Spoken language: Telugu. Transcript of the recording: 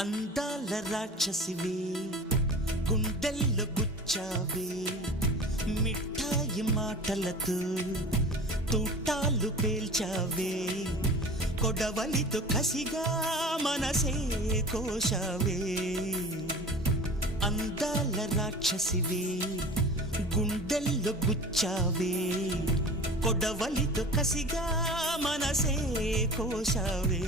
అందాల రాక్షసివే గుండెల్లో గుచ్చావే మిఠాయి మాటలతో తూటాలు పేల్చావే కొడవలితో కసిగా మనసే కోశావే అందాల రాక్షసివే గుండెల్లో గుచ్చావే కొడవలితో కసిగా మనసే కోశావే